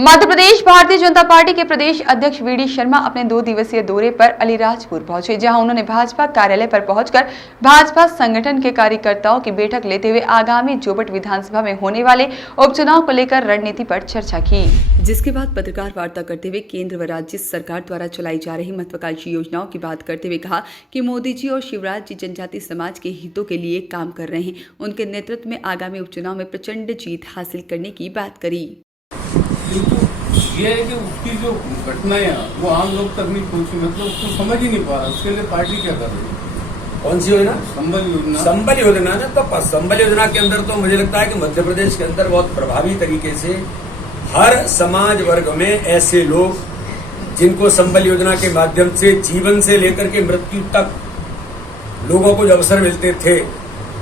Madhya Pradesh Bharatiya Janata party के प्रदेश अध्यक्ष VD Sharma अपने 2 दिवसीय दौरे पर अलीराजपुर पहुंचे, जहां उन्होंने भाजपा कार्यालय पर पहुंचकर भाजपा संगठन के कार्यकर्ताओं की बैठक लेते हुए आगामी जोबट विधानसभा में होने वाले उपचुनाव को लेकर रणनीति पर चर्चा की। जिसके बाद पत्रकार वार्ता करते हुए केंद्र व राज्य सरकार द्वारा चलाई जा रही महत्वाकांक्षी योजनाओं की बात करते हुए कहा कि मोदी जी और शिवराज जी जनजाति समाज के हितों के लिए काम कर रहे हैं। उनके नेतृत्व में आगामी उपचुनाव में प्रचंड जीत हासिल करने की बात करी। ये है कि उसकी जो घटनाएं वो आम लोग तक नहीं पहुंची, मतलब उसको समझ ही नहीं पा रहा। उसके लिए पार्टी क्या कर रही है? कौन सी योजना? संबल योजना। संबल योजना ना, तो संबल योजना के अंदर तो मुझे लगता है कि मध्य प्रदेश के अंदर बहुत प्रभावी तरीके से हर समाज वर्ग में ऐसे लोग जिनको संबल योजना के माध्यम से जीवन से लेकर के मृत्यु तक लोगों को जो अवसर मिलते थे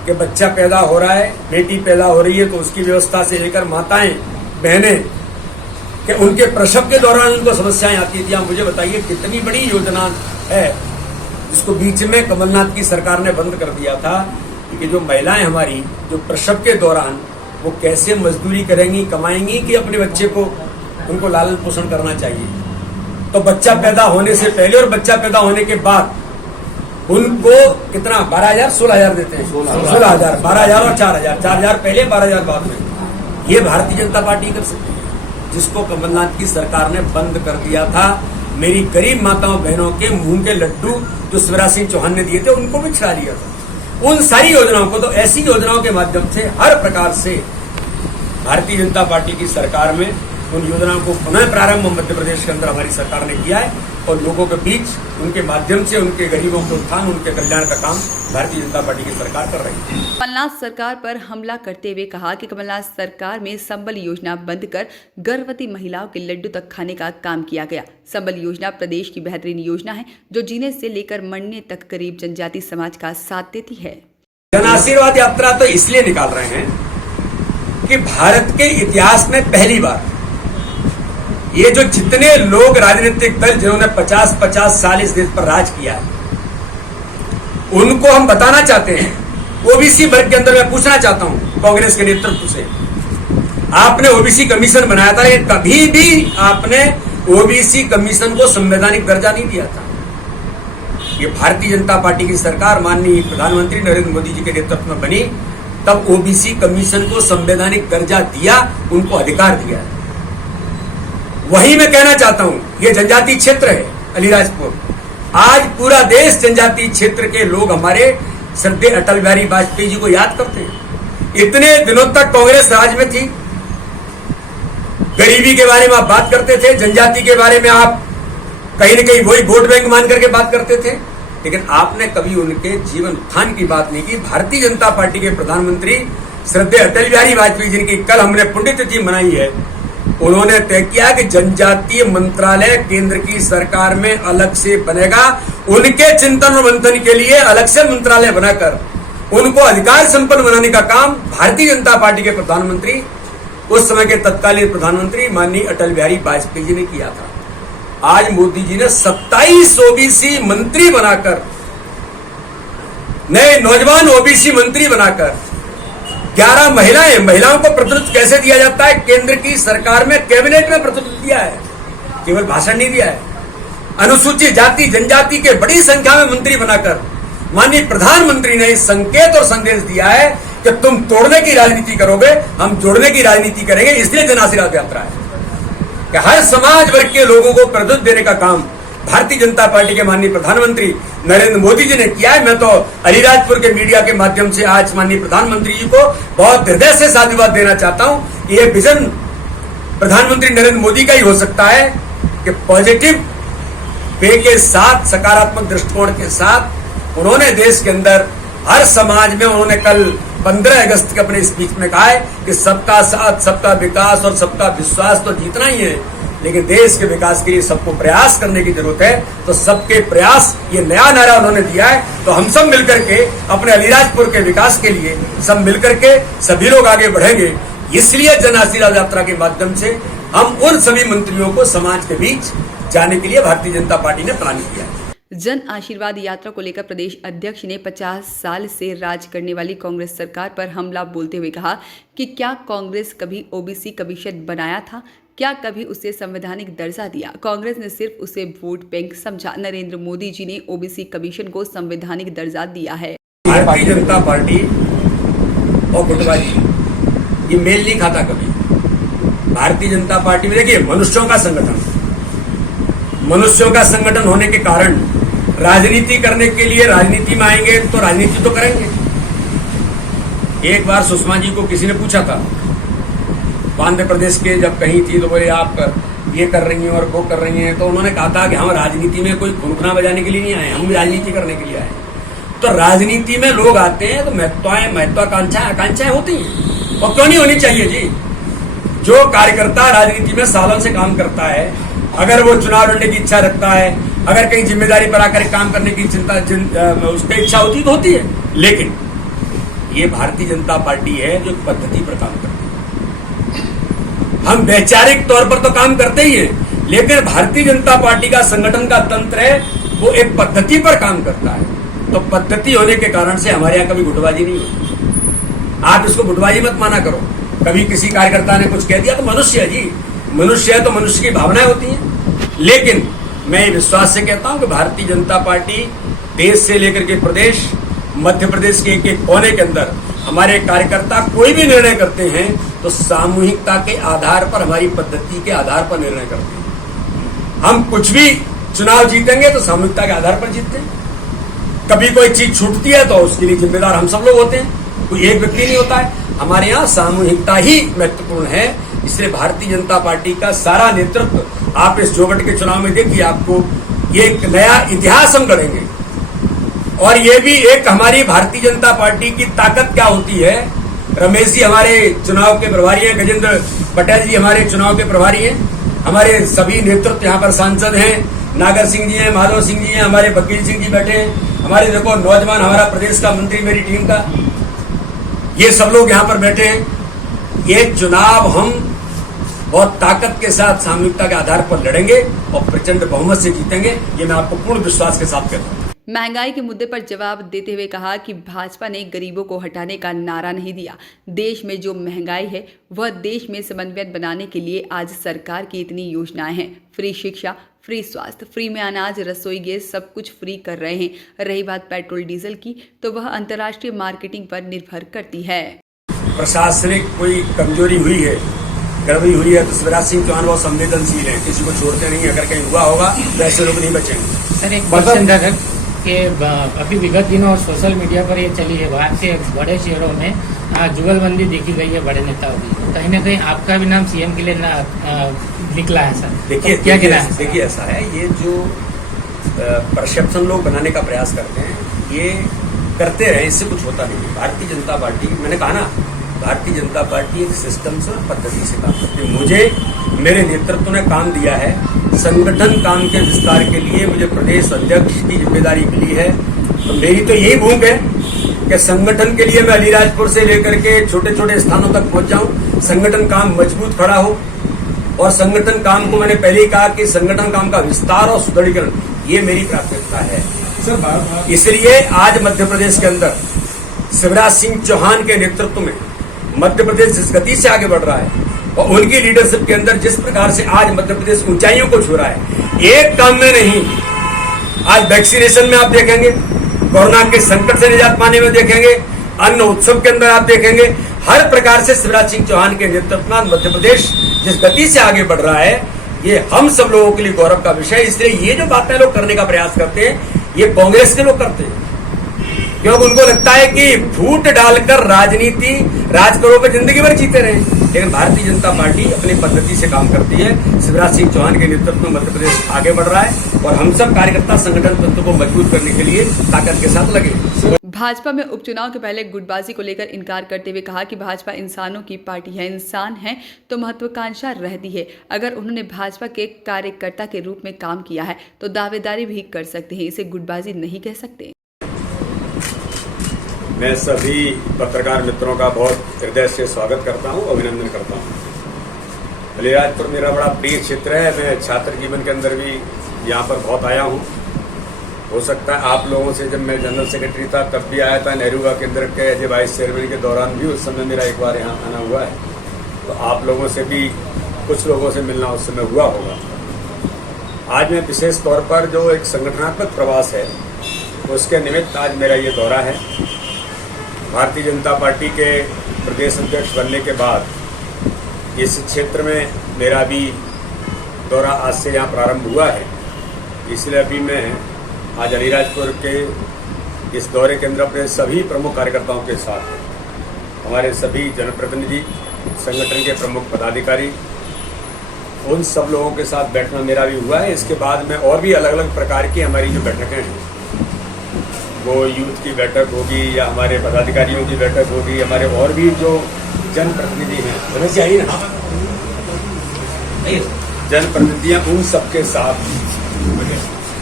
कि बच्चा पैदा हो रहा है, बेटी पैदा हो रही है, तो उसकी व्यवस्था से लेकर माताएं बहनें कि उनके प्रसव के दौरान उनको समस्याएं आती थी। मुझे बताइए कितनी बड़ी योजना है जिसको बीच में कमलनाथ की सरकार ने बंद कर दिया था कि जो महिलाएं हमारी जो प्रसव के दौरान वो कैसे मजदूरी करेंगी, कमाएंगी कि अपने बच्चे को उनको लालन पोषण करना चाहिए। तो बच्चा पैदा होने से पहले और बच्चा पैदा होने के बाद उनको कितना 12,000 16,000 देते हैं, 16,000 12,000 और 4,000 4,000 पहले 12,000 बाद में। ये भारतीय जनता पार्टी कर सकती है, जिसको कमलनाथ की सरकार ने बंद कर दिया था। मेरी गरीब माताओं बहनों के मुंह के लड्डू जो शिवराज सिंह चौहान ने दिए थे उनको भी छिड़ा लिया था। उन सारी योजनाओं को, तो ऐसी योजनाओं के माध्यम से हर प्रकार से भारतीय जनता पार्टी की सरकार में उन योजनाओं को पुनः प्रारंभ मध्य प्रदेश के अंदर हमारी सरकार ने किया है और लोगों के बीच उनके माध्यम से उनके गरीबों के उत्थान, उनके कल्याण का काम भारतीय जनता पार्टी की सरकार कर रही है। कमलनाथ सरकार पर हमला करते हुए कहा कि कमलनाथ सरकार में संबल योजना बंद कर गर्भवती महिलाओं के लड्डू तक खाने का काम किया गया। संबल योजना प्रदेश की बेहतरीन योजना है जो जीने से लेकर मरने तक गरीब जनजाति समाज का साथ देती है। जन आशीर्वाद यात्रा तो इसलिए निकाल रहे हैं कि भारत के इतिहास में पहली बार ये जो जितने लोग राजनीतिक दल जिन्होंने 50-50 साल इस देश पर राज किया है उनको हम बताना चाहते हैं। ओबीसी वर्ग के अंदर मैं पूछना चाहता हूं कांग्रेस के नेतृत्व से, आपने ओबीसी कमीशन बनाया था लेकिन कभी भी आपने ओबीसी कमीशन को संवैधानिक दर्जा नहीं दिया था। ये भारतीय जनता पार्टी की सरकार माननीय प्रधानमंत्री नरेंद्र मोदी जी के नेतृत्व में बनी, तब ओबीसी कमीशन को संवैधानिक दर्जा दिया, उनको अधिकार दिया। वही मैं कहना चाहता हूं, ये जनजातीय क्षेत्र है अलीराजपुर। आज पूरा देश जनजातीय क्षेत्र के लोग हमारे श्रद्धेय अटल बिहारी वाजपेयी जी को याद करते हैं। इतने दिनों तक कांग्रेस राज में थी, गरीबी के बारे में आप बात करते थे, जनजाति के बारे में आप कहीं न कहीं वही वोट बैंक मान करके बात करते थे, लेकिन आपने कभी उनके जीवन उत्थान की बात नहीं की। भारतीय जनता पार्टी के प्रधानमंत्री श्रद्धेय अटल बिहारी वाजपेयी जी की कल हमने पुण्यतिथि मनाई है। उन्होंने तय किया कि जनजातीय मंत्रालय केंद्र की सरकार में अलग से बनेगा। उनके चिंतन और मंथन के लिए अलग से मंत्रालय बनाकर उनको अधिकार संपन्न बनाने का काम भारतीय जनता पार्टी के प्रधानमंत्री, उस समय के तत्कालीन प्रधानमंत्री माननीय अटल बिहारी वाजपेयी जी ने किया था। आज मोदी जी ने 27 ओबीसी मंत्री बनाकर, नए नौजवान ओबीसी मंत्री बनाकर 11 महिलाओं को प्रतिनिधित्व कैसे दिया जाता है? केंद्र की सरकार में कैबिनेट में प्रतिनिधित्व दिया है, केवल भाषण नहीं दिया है। अनुसूचित जाति जनजाति के बड़ी संख्या में मंत्री बनाकर माननीय प्रधानमंत्री ने संकेत और संदेश दिया है कि तुम तोड़ने की राजनीति करोगे, हम जोड़ने की राजनीति करेंगे। इसलिए जन आशीर्वाद यात्रा है कि हर समाज वर्ग के लोगों को प्रतिनिधित्व देने का काम भारतीय जनता पार्टी के माननीय प्रधानमंत्री नरेंद्र मोदी जी ने किया है। मैं तो अलीराजपुर के मीडिया के माध्यम से आज माननीय प्रधानमंत्री जी को बहुत हृदय से साधुवाद देना चाहता हूं। ये विजन प्रधानमंत्री नरेंद्र मोदी का ही हो सकता है कि पॉजिटिव वे के साथ, सकारात्मक दृष्टिकोण के साथ उन्होंने देश के अंदर हर समाज में, उन्होंने कल 15 अगस्त के अपने स्पीच में कहा है कि सबका साथ, सबका विकास और सबका विश्वास तो जीतना ही है, लेकिन देश के विकास के लिए सबको प्रयास करने की जरूरत है। तो सबके प्रयास, ये नया नारा उन्होंने दिया है। तो हम सब मिलकर के अपने अलीराजपुर के विकास के लिए सब मिलकर के सभी लोग आगे बढ़ेंगे। इसलिए जन आशीर्वाद यात्रा के माध्यम से हम उन सभी मंत्रियों को समाज के बीच जाने के लिए भारतीय जनता पार्टी ने प्लान किया है। जन आशीर्वाद यात्रा को लेकर प्रदेश अध्यक्ष ने 50 साल से राज करने वाली कांग्रेस सरकार पर हमला बोलते हुए कहा कि क्या कांग्रेस कभी ओबीसी कमीशन बनाया था? क्या कभी उसे संवैधानिक दर्जा दिया? कांग्रेस ने सिर्फ उसे वोट बैंक समझा। नरेंद्र मोदी जी ने ओबीसी कमीशन को संवैधानिक दर्जा दिया है। भारतीय जनता पार्टी और गुटबाजी ये मेल नहीं खाता कभी। भारतीय जनता पार्टी में देखिए मनुष्यों का संगठन होने के कारण राजनीति करने के लिए राजनीति में आएंगे तो राजनीति तो करेंगे। एक बार सुषमा जी को किसी ने पूछा था आंध्र प्रदेश के जब कहीं थी तो बोले आप ये कर रही हैं और वो कर रही हैं, तो उन्होंने कहा था कि हम राजनीति में कोई खुनखुना बजाने के लिए नहीं आए, हम राजनीति करने के लिए आए। तो राजनीति में लोग आते हैं तो महत्वाकांक्षाएं होती हैं और क्यों नहीं होनी चाहिए जी। जो कार्यकर्ता राजनीति में सालों से काम करता है, अगर वो चुनाव लड़ने की इच्छा रखता है, अगर कहीं जिम्मेदारी पर आकर काम करने की उसकी इच्छा होती तो होती है। लेकिन ये भारतीय जनता पार्टी है जो पद्धति पर काम करती है। हम वैचारिक तौर पर तो काम करते ही हैं, लेकिन भारतीय जनता पार्टी का संगठन का तंत्र है वो एक पद्धति पर काम करता है। तो पद्धति होने के कारण से हमारे यहाँ कभी गुटबाजी नहीं होती। आप इसको गुटबाजी मत माना करो। कभी किसी कार्यकर्ता ने कुछ कह दिया तो मनुष्य है जी, मनुष्य है तो मनुष्य की भावनाएं होती हैं। लेकिन मैं विश्वास से कहता हूं कि भारतीय जनता पार्टी देश से लेकर के प्रदेश, मध्य प्रदेश के एक एक कोने के अंदर हमारे कार्यकर्ता कोई भी निर्णय करते हैं तो सामूहिकता के आधार पर, हमारी पद्धति के आधार पर निर्णय करते हैं। हम कुछ भी चुनाव जीतेंगे तो सामूहिकता के आधार पर जीतते हैं। कभी कोई चीज छूटती है तो उसके लिए जिम्मेदार हम सब लोग होते हैं, कोई एक व्यक्ति नहीं होता है। हमारे यहाँ सामूहिकता ही महत्वपूर्ण है। इसलिए भारतीय जनता पार्टी का सारा नेतृत्व आप इस जोगट के चुनाव में देखिए, आपको ये एक नया इतिहास हम गढ़ेंगे। और ये भी एक हमारी भारतीय जनता पार्टी की ताकत क्या होती है। रमेश जी हमारे चुनाव के प्रभारी हैं, गजेंद्र पटेल जी हमारे चुनाव के प्रभारी हैं, हमारे सभी नेतृत्व यहाँ पर सांसद हैं, नागर सिंह जी हैं, माधव सिंह जी हैं, हमारे वकील सिंह जी बैठे हैं, हमारे देखो नौजवान, हमारा प्रदेश का मंत्री मेरी टीम का, ये सब लोग यहाँ पर बैठे हैं। ये चुनाव हम बहुत ताकत के साथ सामूहिकता के आधार पर लड़ेंगे और प्रचंड बहुमत से जीतेंगे, ये मैं आपको पूर्ण विश्वास के साथ कहता हूँ। महंगाई के मुद्दे पर जवाब देते हुए कहा कि भाजपा ने गरीबों को हटाने का नारा नहीं दिया। देश में जो महंगाई है वह देश में समन्वय बनाने के लिए आज सरकार की इतनी योजनाएं हैं। फ्री शिक्षा, फ्री स्वास्थ्य, फ्री में अनाज, रसोई गैस, सब कुछ फ्री कर रहे हैं। रही बात पेट्रोल डीजल की तो वह अंतर्राष्ट्रीय मार्केटिंग पर निर्भर करती है। प्रशासनिक कोई कमजोरी हुई है, गड़बड़ी हुई है तो शिवराज सिंह चौहान बहुत संवेदनशील है, किसी को छोड़ते नहीं। अगर कहीं हुआ होगा तो ऐसे लोग नहीं बचेंगे। सर एक क्वेश्चन था कि अभी विगत दिनों सोशल मीडिया पर ये चली है, बाहर से बड़े शहरों में जुगलबंदी देखी गई है बड़े नेताओं की, कहीं ना कहीं आपका भी नाम सीएम के लिए निकला है सर। देखिए क्या कहना है? देखिए ऐसा है, ये जो परसेप्शन लोग बनाने का प्रयास करते हैं ये करते रहे, इससे कुछ होता नहीं। भारतीय जनता पार्टी, मैंने कहा ना, भारतीय जनता पार्टी एक सिस्टम से और पद्धति से काम करती है। मुझे मेरे नेतृत्व ने काम दिया है, संगठन काम के विस्तार के लिए मुझे प्रदेश अध्यक्ष की जिम्मेदारी मिली है। तो मेरी तो यही भूख है कि संगठन के लिए मैं अलीराजपुर से लेकर के छोटे छोटे स्थानों तक पहुंच जाऊं, संगठन काम मजबूत खड़ा हो। और संगठन काम को मैंने पहले ही कहा कि संगठन काम का विस्तार और सुदृढ़ीकरण ये मेरी प्राथमिकता है। इसलिए आज मध्य प्रदेश के अंदर शिवराज सिंह चौहान के नेतृत्व में मध्य प्रदेश जिस गति से आगे बढ़ रहा है और उनकी लीडरशिप के अंदर जिस प्रकार से आज मध्य प्रदेश ऊंचाइयों को छू रहा है, एक काम में नहीं, आज वैक्सीनेशन में आप देखेंगे, कोरोना के संकट से निजात पाने में देखेंगे, अन्न उत्सव के अंदर आप देखेंगे, हर प्रकार से शिवराज सिंह चौहान के नेतृत्व में मध्य प्रदेश जिस गति से आगे बढ़ रहा है, ये हम सब लोगों के लिए गौरव का विषय है। इसलिए ये जो बातें लोग करने का प्रयास करते हैं ये कांग्रेस के लोग करते हैं, क्योंकि उनको लगता है कि फूट डालकर राजनीति राज करो पे जिंदगी भर जीते रहे। लेकिन भारतीय जनता पार्टी अपनी पद्धति से काम करती है। शिवराज सिंह चौहान के नेतृत्व में मध्य प्रदेश आगे बढ़ रहा है और हम सब कार्यकर्ता संगठन तंत्र को मजबूत करने के लिए ताकत के साथ लगे। भाजपा में उपचुनाव के पहले गुटबाजी को लेकर इनकार करते हुए कहा कि भाजपा इंसानों की पार्टी है, इंसान है तो महत्वाकांक्षा रहती है। अगर उन्होंने भाजपा के कार्यकर्ता के रूप में काम किया है तो दावेदारी भी कर सकते हैं, इसे गुटबाजी नहीं कह सकते। मैं सभी पत्रकार मित्रों का बहुत हृदय से स्वागत करता हूं, अभिनंदन करता हूं। अलीराजपुर मेरा बड़ा प्रिय क्षेत्र है, मैं छात्र जीवन के अंदर भी यहाँ पर बहुत आया हूँ हो सकता है आप लोगों से, जब मैं जनरल सेक्रेटरी था तब भी आया था, नेहरूगा केंद्र के एज ए वाइस चेयरमैन के दौरान भी उस समय मेरा एक बार यहाँ आना हुआ है, तो आप लोगों से भी कुछ लोगों से मिलना उस समय हुआ होगा। आज मैं विशेष तौर पर जो एक संगठनात्मक प्रवास है उसके निमित्त आज मेरा ये दौरा है। भारतीय जनता पार्टी के प्रदेश अध्यक्ष बनने के बाद इस क्षेत्र में मेरा भी दौरा आज से यहाँ प्रारंभ हुआ है, इसलिए अभी मैं आज अलीराजपुर के इस दौरे के अंदर अपने सभी प्रमुख कार्यकर्ताओं के साथ, हमारे सभी जनप्रतिनिधि, संगठन के प्रमुख पदाधिकारी, उन सब लोगों के साथ बैठना मेरा भी हुआ है। इसके बाद में और भी अलग अलग प्रकार की हमारी जो बैठकें हैं, वो यूथ की बैठक होगी या हमारे पदाधिकारियों की बैठक होगी, हमारे और भी जो जनप्रतिनिधि हैं, समझ आई ना, जनप्रतिनिधियां, उन सबके साथ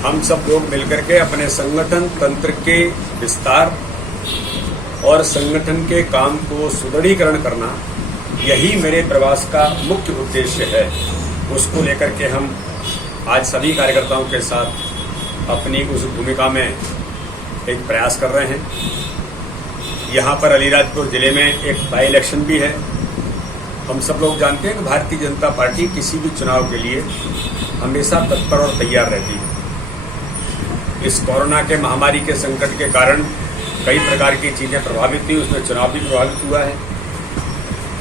हम सब लोग मिलकर के अपने संगठन तंत्र के विस्तार और संगठन के काम को सुदृढ़ीकरण करना, यही मेरे प्रवास का मुख्य उद्देश्य है। उसको लेकर के हम आज सभी कार्यकर्ताओं के साथ अपनी उस भूमिका में एक प्रयास कर रहे हैं। यहाँ पर अलीराजपुर जिले में एक बाई इलेक्शन भी है। हम सब लोग जानते हैं कि भारतीय जनता पार्टी किसी भी चुनाव के लिए हमेशा तत्पर और तैयार रहती है। इस कोरोना के महामारी के संकट के कारण कई प्रकार की चीजें प्रभावित हुई, उसमें चुनाव भी प्रभावित हुआ है।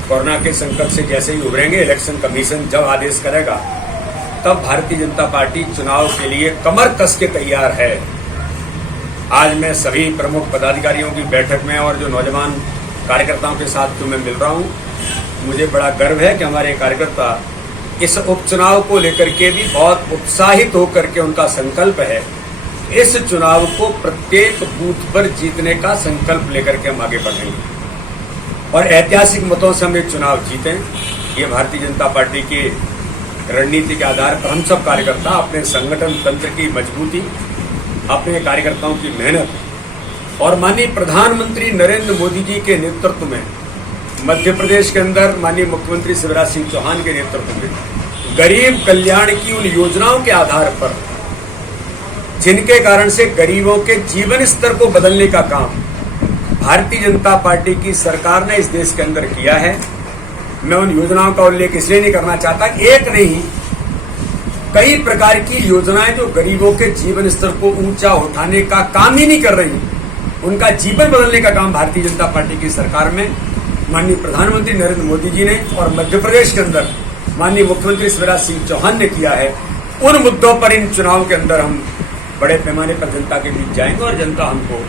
कोरोना के संकट से जैसे ही उभरेंगे, इलेक्शन कमीशन जब आदेश करेगा, तब भारतीय जनता पार्टी चुनाव के लिए कमर कस के तैयार है। आज मैं सभी प्रमुख पदाधिकारियों की बैठक में और जो नौजवान कार्यकर्ताओं के साथ जो मैं मिल रहा हूं, मुझे बड़ा गर्व है कि हमारे कार्यकर्ता इस उपचुनाव को लेकर के भी बहुत उत्साहित होकर के उनका संकल्प है। इस चुनाव को प्रत्येक बूथ पर जीतने का संकल्प लेकर के हम आगे बढ़ेंगे और ऐतिहासिक मतों से हम एक चुनाव जीतें। ये भारतीय जनता पार्टी की रणनीति के आधार पर हम सब कार्यकर्ता अपने संगठन तंत्र की मजबूती, अपने कार्यकर्ताओं की मेहनत और माननीय प्रधानमंत्री नरेंद्र मोदी जी के नेतृत्व में मध्य प्रदेश के अंदर माननीय मुख्यमंत्री शिवराज सिंह चौहान के नेतृत्व में गरीब कल्याण की उन योजनाओं के आधार पर, जिनके कारण से गरीबों के जीवन स्तर को बदलने का काम भारतीय जनता पार्टी की सरकार ने इस देश के अंदर किया है। मैं उन योजनाओं का उल्लेख इसलिए नहीं करना चाहता, एक नहीं कई प्रकार की योजनाएं जो गरीबों के जीवन स्तर को ऊंचा उठाने का काम ही नहीं कर रही, उनका जीवन बदलने का काम भारतीय जनता पार्टी की सरकार में माननीय प्रधानमंत्री नरेंद्र मोदी जी ने और मध्य प्रदेश के अंदर माननीय मुख्यमंत्री शिवराज सिंह चौहान ने किया है। उन मुद्दों पर इन चुनाव के अंदर हम बड़े पैमाने पर जनता के बीच जाएंगे और जनता हमको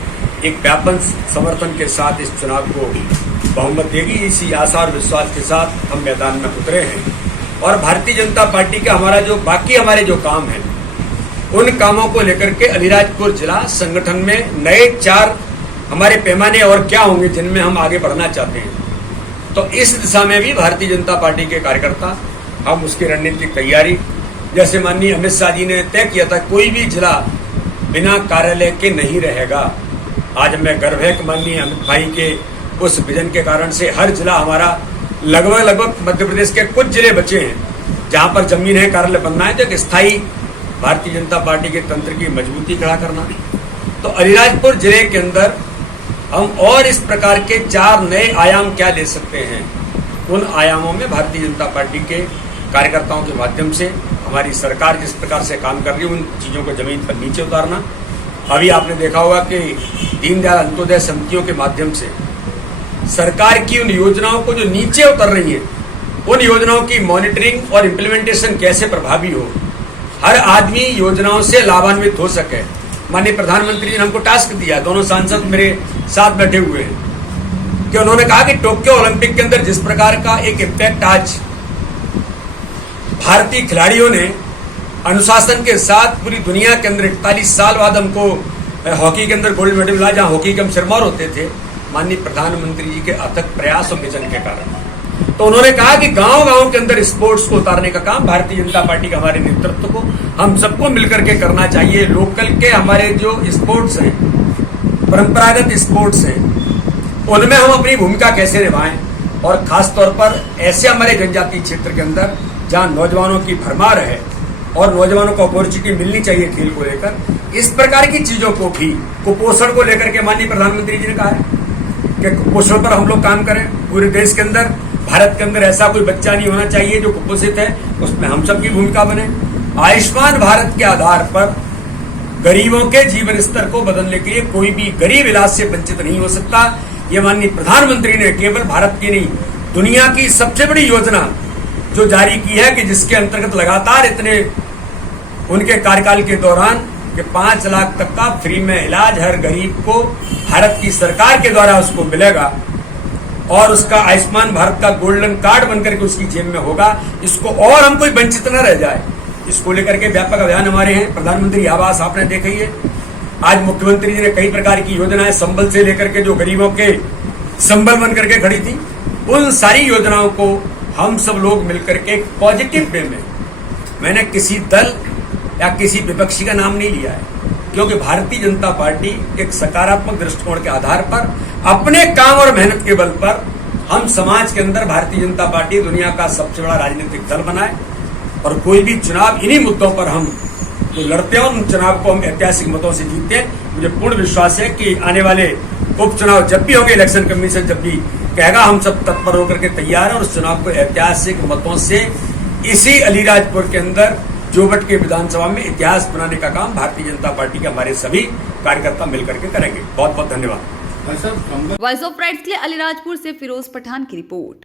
एक व्यापक समर्थन के साथ इस चुनाव को बहुमत देगी। इसी आशा और विश्वास के साथ हम मैदान में उतरे हैं और भारतीय जनता पार्टी का हमारा जो बाकी हमारे जो काम है, उन कामों को लेकर के अलीराजपुर जिला संगठन में नए 4 हमारे पैमाने और क्या होंगे जिनमें हम आगे बढ़ना चाहते हैं। तो इस दिशा में भी भारतीय जनता पार्टी के कार्यकर्ता हम उसकी रणनीतिक तैयारी, जैसे माननीय अमित शाह जी ने तय किया था, कोई भी जिला बिना कार्यालय के नहीं रहेगा। आज हमें गर्व है कि माननीय अमित भाई के उस विजन के कारण से हर जिला हमारा लगभग मध्य प्रदेश के कुछ जिले बचे हैं जहां पर जमीन है, कार्यालय बनना है, तो एक स्थायी भारतीय जनता पार्टी के तंत्र की मजबूती खड़ा करना। तो अलीराजपुर जिले के अंदर हम और इस प्रकार के 4 नए आयाम क्या ले सकते हैं, उन आयामों में भारतीय जनता पार्टी के कार्यकर्ताओं के माध्यम से हमारी सरकार जिस प्रकार से काम कर रही है, उन चीजों को जमीन पर नीचे उतारना। अभी आपने देखा होगा कि दीनदयाल अंत्योदय समितियों के माध्यम से सरकार की उन योजनाओं को जो नीचे उतर रही है, उन योजनाओं की मॉनिटरिंग और इम्प्लीमेंटेशन कैसे प्रभावी हो, हर आदमी योजनाओं से लाभान्वित हो सके। माननीय प्रधानमंत्री ने हमको टास्क दिया, दोनों सांसद मेरे साथ बैठे हुए हैं, कि उन्होंने कहा कि टोक्यो ओलंपिक के अंदर जिस प्रकार का एक इम्पैक्ट आज भारतीय खिलाड़ियों ने अनुशासन के साथ पूरी दुनिया के अंदर 41 साल बाद हमको हॉकी के अंदर गोल्ड मेडल मिला, जहां हॉकी के हम सिरमौर होते थे, माननीय प्रधानमंत्री जी के अथक प्रयास और मिशन के कारण। तो उन्होंने कहा कि गांव-गांव के अंदर स्पोर्ट्स को उतारने का काम भारतीय जनता पार्टी के हमारे नेतृत्व को हम सबको मिलकर के करना चाहिए। लोकल के हमारे जो स्पोर्ट्स हैं, परंपरागत स्पोर्ट्स हैं, उनमें हम अपनी भूमिका कैसे निभाएं, और खास तौर पर ऐसे हमारे जनजातीय क्षेत्र के अंदर जहां नौजवानों की भरमार है, और नौजवानों को अपॉर्चुनिटी मिलनी चाहिए खेल को लेकर। इस प्रकार की चीजों को भी कुपोषण को लेकर के माननीय प्रधानमंत्री जी ने कहा है कि कुपोषण पर हम लोग काम करें। पूरे देश के अंदर, भारत के अंदर ऐसा कोई बच्चा नहीं होना चाहिए जो कुपोषित है, उसमें हम सबकी भूमिका बने। आयुष्मान भारत के आधार पर गरीबों के जीवन स्तर को बदलने के लिए कोई भी गरीब इलाज से वंचित नहीं हो सकता। ये माननीय प्रधानमंत्री ने केवल भारत की नहीं, दुनिया की सबसे बड़ी योजना जो जारी की है कि जिसके अंतर्गत लगातार इतने उनके कार्यकाल के दौरान कि 5 लाख तक का फ्री में इलाज हर गरीब को भारत की सरकार के द्वारा उसको मिलेगा और उसका आयुष्मान भारत का गोल्डन कार्ड बनकर के उसकी जेब में होगा। इसको और हम कोई वंचित न रह जाए, इसको लेकर के व्यापक अभियान हमारे हैं। प्रधानमंत्री आवास आपने देखी है, आज मुख्यमंत्री जी ने कई प्रकार की योजनाएं संबल से लेकर के जो गरीबों के संबल बन करके खड़ी थी, उन सारी योजनाओं को हम सब लोग मिलकर के एक पॉजिटिव वे में, मैंने किसी दल या किसी विपक्षी का नाम नहीं लिया है, क्योंकि भारतीय जनता पार्टी एक सकारात्मक दृष्टिकोण के आधार पर अपने काम और मेहनत के बल पर हम समाज के अंदर भारतीय जनता पार्टी दुनिया का सबसे बड़ा राजनीतिक दल बनाए और कोई भी चुनाव इन्हीं मुद्दों पर हम तो लड़ते हैं, उन चुनाव को हम ऐतिहासिक मतों से जीतते हैं। मुझे पूर्ण विश्वास है कि आने वाले उपचुनाव जब भी होंगे, इलेक्शन कमीशन जब भी कहेगा, हम सब तत्पर होकर के तैयार हैं और उस चुनाव को ऐतिहासिक मतों से इसी अलीराजपुर के अंदर जोबट के विधानसभा में इतिहास बनाने का काम भारतीय जनता पार्टी के हमारे सभी कार्यकर्ता मिलकर के करेंगे। बहुत बहुत धन्यवाद। भाई साहब, वॉइस ऑफ राइट्स के लिए अलीराजपुर से फिरोज पठान की रिपोर्ट।